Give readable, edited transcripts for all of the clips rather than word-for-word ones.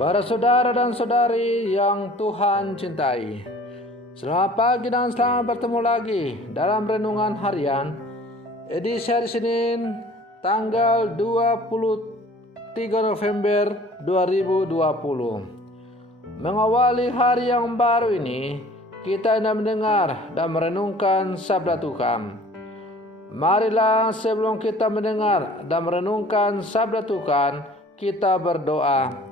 Para saudara dan saudari yang Tuhan cintai, selamat pagi dan selamat bertemu lagi dalam Renungan Harian edisi hari Senin tanggal 23 November 2020. Mengawali hari yang baru ini, kita hendak mendengar dan merenungkan sabda Tuhan. Marilah sebelum kita mendengar dan merenungkan sabda Tuhan, kita berdoa.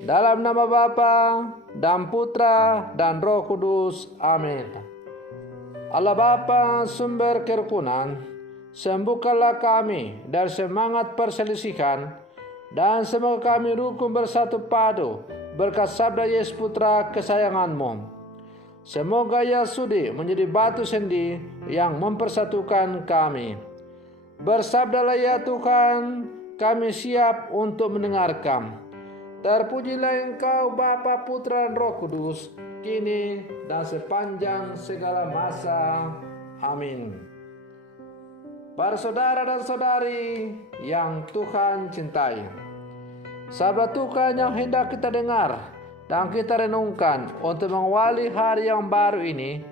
Dalam nama Bapa dan Putra dan Roh Kudus. Amin. Allah Bapa, sumber kerukunan, sembuhkanlah kami dari semangat perselisihan, dan semoga kami rukun bersatu padu berkat sabda Yesus Putra kesayangan-Mu. Semoga Ia sudi menjadi batu sendi yang mempersatukan kami. Bersabdalah ya Tuhan, kami siap untuk mendengarkan. Terpujilah Engkau Bapa, Putra dan Roh Kudus, kini dan sepanjang segala masa. Amin. Para saudara dan saudari yang Tuhan cintai, sabda Tuhan yang hendak kita dengar dan kita renungkan untuk mengawali hari yang baru ini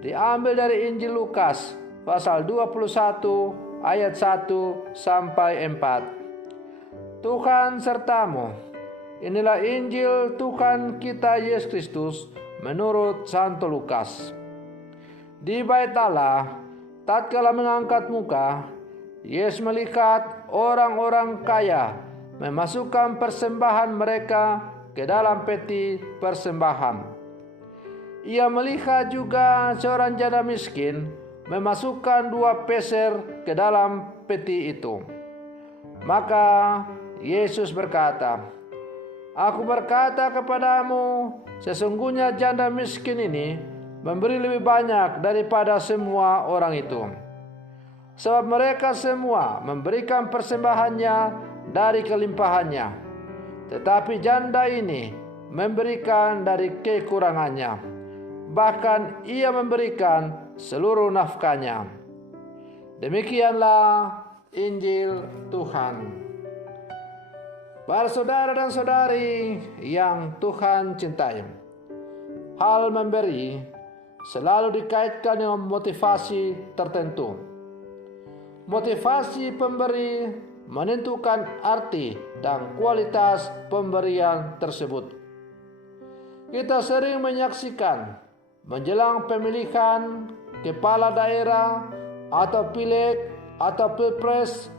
diambil dari Injil Lukas pasal 21 ayat 1 sampai 4. Tuhan sertamu. Inilah Injil Tuhan kita Yesus Kristus menurut Santo Lukas. Di bait Allah, tatkala mengangkat muka, Yesus melihat orang-orang kaya memasukkan persembahan mereka ke dalam peti persembahan. Ia melihat juga seorang janda miskin memasukkan 2 peser ke dalam peti itu. Maka Yesus berkata, "Aku berkata kepadamu, sesungguhnya janda miskin ini memberi lebih banyak daripada semua orang itu. Sebab mereka semua memberikan persembahannya dari kelimpahannya, tetapi janda ini memberikan dari kekurangannya. Bahkan ia memberikan seluruh nafkahnya." Demikianlah Injil Tuhan. Para saudara dan saudari yang Tuhan cintai, hal memberi selalu dikaitkan dengan motivasi tertentu. Motivasi pemberi menentukan arti dan kualitas pemberian tersebut. Kita sering menyaksikan menjelang pemilihan kepala daerah atau pileg atau pilpres,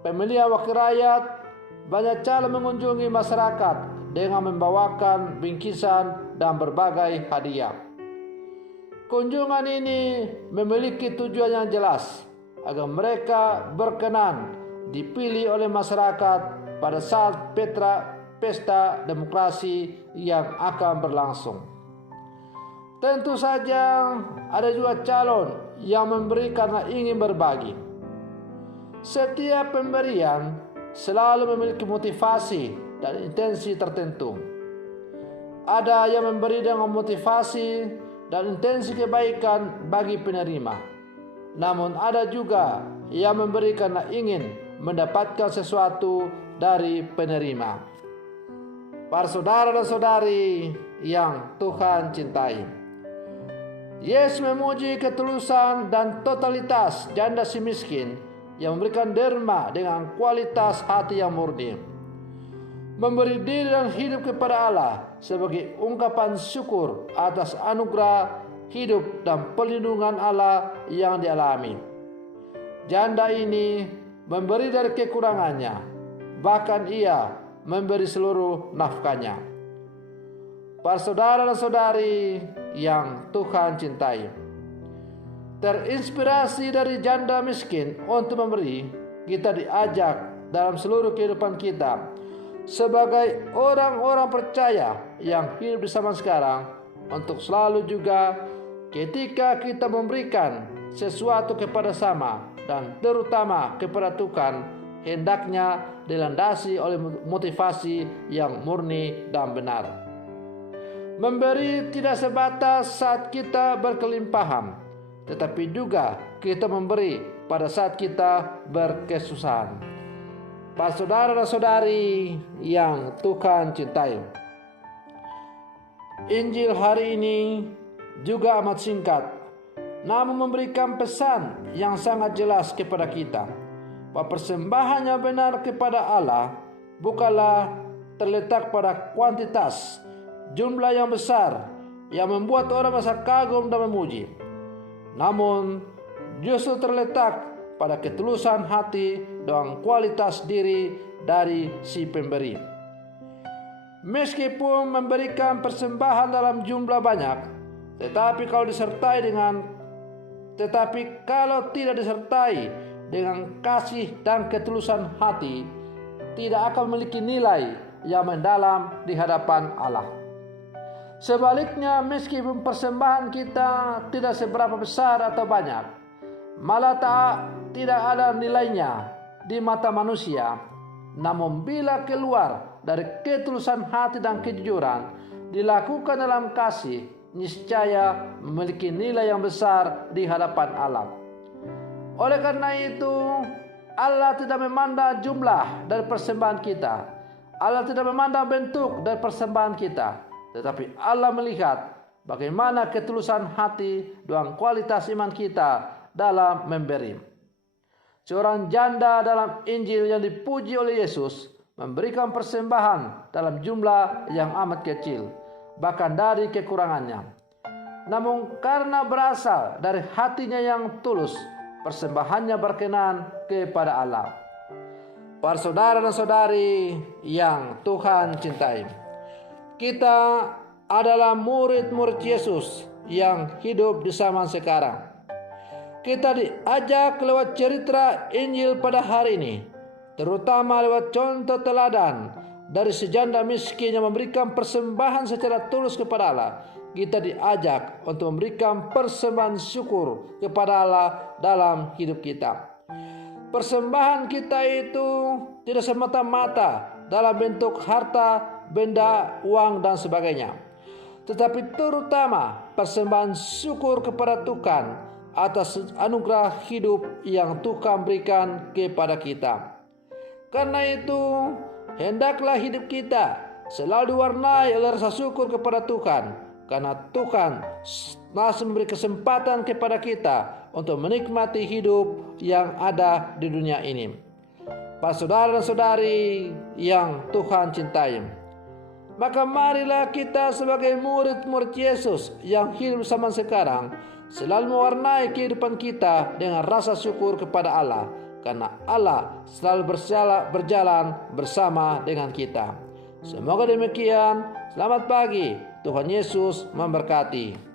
pemilihan wakil rakyat, banyak calon mengunjungi masyarakat dengan membawakan bingkisan dan berbagai hadiah. Kunjungan ini memiliki tujuan yang jelas agar mereka berkenan dipilih oleh masyarakat pada saat pesta demokrasi yang akan berlangsung. Tentu saja ada juga calon yang memberi karena ingin berbagi. Setiap pemberian selalu memiliki motivasi dan intensi tertentu. Ada yang memberi dengan motivasi dan intensi kebaikan bagi penerima. Namun ada juga yang memberi karena ingin mendapatkan sesuatu dari penerima. Para saudara dan saudari yang Tuhan cintai, Yesus memuji ketulusan dan totalitas janda si miskin yang memberikan derma dengan kualitas hati yang murni, memberi diri dan hidup kepada Allah sebagai ungkapan syukur atas anugerah hidup dan perlindungan Allah yang dialami. Janda ini memberi dari kekurangannya, bahkan ia memberi seluruh nafkahnya. Para saudara dan saudari yang Tuhan cintai, terinspirasi dari janda miskin untuk memberi, kita diajak dalam seluruh kehidupan kita sebagai orang-orang percaya yang hidup di zaman sekarang untuk selalu juga ketika kita memberikan sesuatu kepada sama dan terutama kepada Tuhan, hendaknya dilandasi oleh motivasi yang murni dan benar. Memberi tidak sebatas saat kita berkelimpahan, tetapi juga kita memberi pada saat kita berkesusahan. Para saudara dan saudari yang Tuhan cintai, Injil hari ini juga amat singkat, namun memberikan pesan yang sangat jelas kepada kita bahwa persembahan yang benar kepada Allah bukanlah terletak pada kuantitas, jumlah yang besar yang membuat orang merasa kagum dan memuji, namun justru terletak pada ketulusan hati dan kualitas diri dari si pemberi. Meskipun memberikan persembahan dalam jumlah banyak, tetapi kalau tidak disertai dengan kasih dan ketulusan hati, tidak akan memiliki nilai yang mendalam di hadapan Allah. Sebaliknya, meskipun persembahan kita tidak seberapa besar atau banyak, malah tidak ada nilainya di mata manusia, namun bila keluar dari ketulusan hati dan kejujuran, dilakukan dalam kasih, niscaya memiliki nilai yang besar di hadapan Allah. Oleh karena itu, Allah tidak memandang jumlah dari persembahan kita. Allah tidak memandang bentuk dari persembahan kita, tetapi Allah melihat bagaimana ketulusan hati dan kualitas iman kita dalam memberi. Seorang janda dalam Injil yang dipuji oleh Yesus memberikan persembahan dalam jumlah yang amat kecil, bahkan dari kekurangannya. Namun karena berasal dari hatinya yang tulus, persembahannya berkenan kepada Allah. Para saudara dan saudari yang Tuhan cintai, kita adalah murid-murid Yesus yang hidup di zaman sekarang. Kita diajak lewat cerita Injil pada hari ini, terutama lewat contoh teladan dari si janda miskin yang memberikan persembahan secara tulus kepada Allah. Kita diajak untuk memberikan persembahan syukur kepada Allah dalam hidup kita. Persembahan kita itu tidak semata-mata dalam bentuk harta, benda, uang, dan sebagainya, tetapi terutama persembahan syukur kepada Tuhan atas anugerah hidup yang Tuhan berikan kepada kita. Karena itu, hendaklah hidup kita selalu diwarnai oleh rasa syukur kepada Tuhan, karena Tuhan masih memberi kesempatan kepada kita untuk menikmati hidup yang ada di dunia ini. Para saudara dan saudari yang Tuhan cintai, maka marilah kita sebagai murid-murid Yesus yang hidup zaman sekarang selalu mewarnai kehidupan kita dengan rasa syukur kepada Allah, karena Allah selalu berjalan bersama dengan kita. Semoga demikian. Selamat pagi. Tuhan Yesus memberkati.